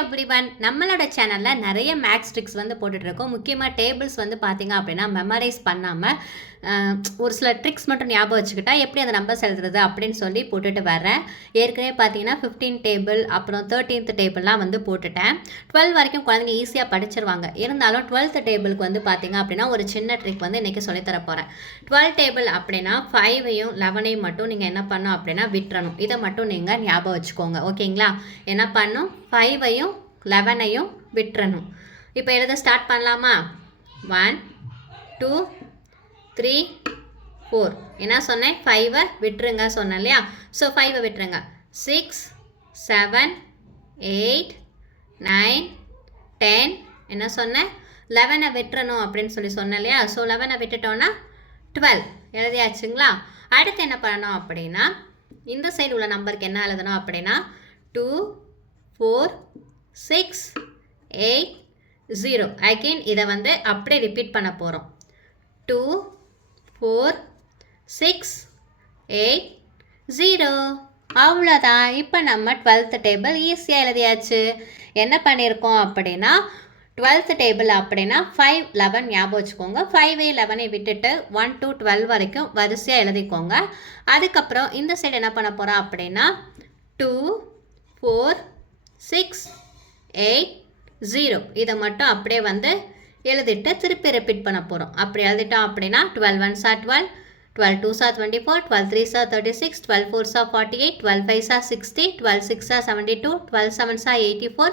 Everyone, நம்மளோட சேனல்ல நிறைய மேக்ஸ் ட்ரிக்ஸ் வந்து போட்டுட்டு இருக்கோம். முக்கியமாக டேபிள்ஸ் வந்து பார்த்தீங்க அப்படின்னா மெமரைஸ் பண்ணாமல் ஒரு சில ட்ரிக்ஸ் மட்டும் ஞாபகம் வச்சுக்கிட்டா எப்படி அந்த நம்பர்ஸ் எழுதுறது அப்படின்னு சொல்லி போட்டுட்டு வரேன். ஏற்கனவே பார்த்தீங்கன்னா 15 டேபிள் அப்புறம் 13th டேபிள்லாம் வந்து போட்டுட்டேன். 12 வரைக்கும் குழந்தைங்க ஈஸியாக படிச்சிருவாங்க. இருந்தாலும் 12th டேபிளுக்கு வந்து பார்த்தீங்க அப்படின்னா ஒரு சின்ன ட்ரிக் வந்து இன்றைக்கி சொல்லித்தர போகிறேன். 12 டேபிள் அப்படின்னா 5ஐயும் 11ஐயும் மட்டும் நீங்கள் என்ன பண்ணணும் அப்படின்னா விட்டுறணும். இதை மட்டும் நீங்கள் ஞாபகம் வச்சுக்கோங்க. ஓகேங்களா? என்ன பண்ணும்? 5ஐயும் 11ஐயும் விட்டுறணும். இப்போ எழுத ஸ்டார்ட் பண்ணலாமா? 1 2 3 4. என்ன சொன்னேன்? 5ஐ விட்டுருங்க சொன்னேன் இல்லையா? ஸோ 5ஐ விட்டுருங்க. 6 7 8 9 10. என்ன சொன்னேன்? 11ஐ விட்டுறணும் அப்படின்னு சொல்லி சொன்னேன் இல்லையா? ஸோ 11ஐ விட்டுட்டோன்னா 12 எழுதியாச்சுங்களா? அடுத்து என்ன பண்ணணும் அப்படின்னா இந்த சைடு உள்ள நம்பருக்கு என்ன எழுதணும் அப்படின்னா 2 4 6 8 0. அகெயின் இதை வந்து அப்படியே ரிப்பீட் பண்ண போகிறோம். 2 4 6 8 0. அவ்வளோதான். இப்போ நம்ம 12th டேபிள் ஈஸியாக எழுதியாச்சு. என்ன பண்ணியிருக்கோம் அப்படின்னா 12th டேபிள் அப்படின்னா 5 11 ஞாபகம் வச்சுக்கோங்க. 5ஐ 11ஐ விட்டுட்டு 1 to 12 வரைக்கும் வரிசையாக எழுதிக்கோங்க. அதுக்கப்புறம் இந்த சைடு என்ன பண்ண போகிறோம் அப்படின்னா 2 4 6 8 0. இதை மட்டும் அப்படியே வந்து எழுதிட்டு திருப்பி ரிப்பீட் பண்ண போகிறோம். அப்படி எழுதிட்டோம் அப்படின்னா 12 1s are 12, 12 2s are 24, 12 3s are 36, 12 4s are 48, 12 5s are 60, 12 6s are 72, 12 7s are 84,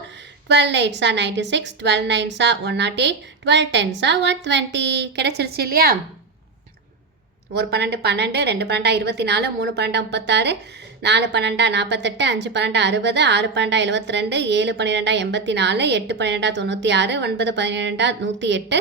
12 8s are 96, 12 9s are 108, 12 10s are 120. கிடைச்சிருச்சு இல்லையா? ஒரு 12 12, 2 12 24, 3 12 36, 4 12 48, 5 12 60, 6 12 72, 7 12 84, 8 12 96, 9 12 108,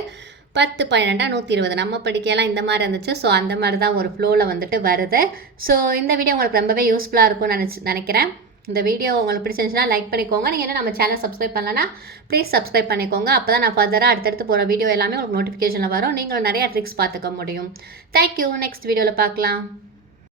10 12 120. நம்ம படிக்கலாம் இந்த மாதிரி இருந்துச்சு. ஸோ அந்த மாதிரி தான் ஒரு ஃப்ளோவில் வந்துட்டு வருது. ஸோ இந்த வீடியோ உங்களுக்கு ரொம்பவே யூஸ்ஃபுல்லாக இருக்கும்னு நினைக்கிறேன். இந்த வீடியோ உங்களுக்கு பிடிச்சிருந்துச்சுன்னா லைக் பண்ணிக்கோங்க. நீங்கள் என்ன நம்ம சேனல் சப்ஸ்கிரைப் பண்ணலன்னா ப்ளீஸ் சப்ஸ்கிரைப் பண்ணிக்கோங்க. அப்போ தான் நான் ஃபர்தராக அடுத்தடுத்து போகிற வீடியோ எல்லாமே உங்களுக்கு நோட்டிஃபிகேஷனில் வரும். நீங்களும் நிறையா ட்ரிக்ஸ் பார்த்துக்க முடியும். தேங்க்யூ. நெக்ஸ்ட் வீடியோவில் பார்க்கலாம்.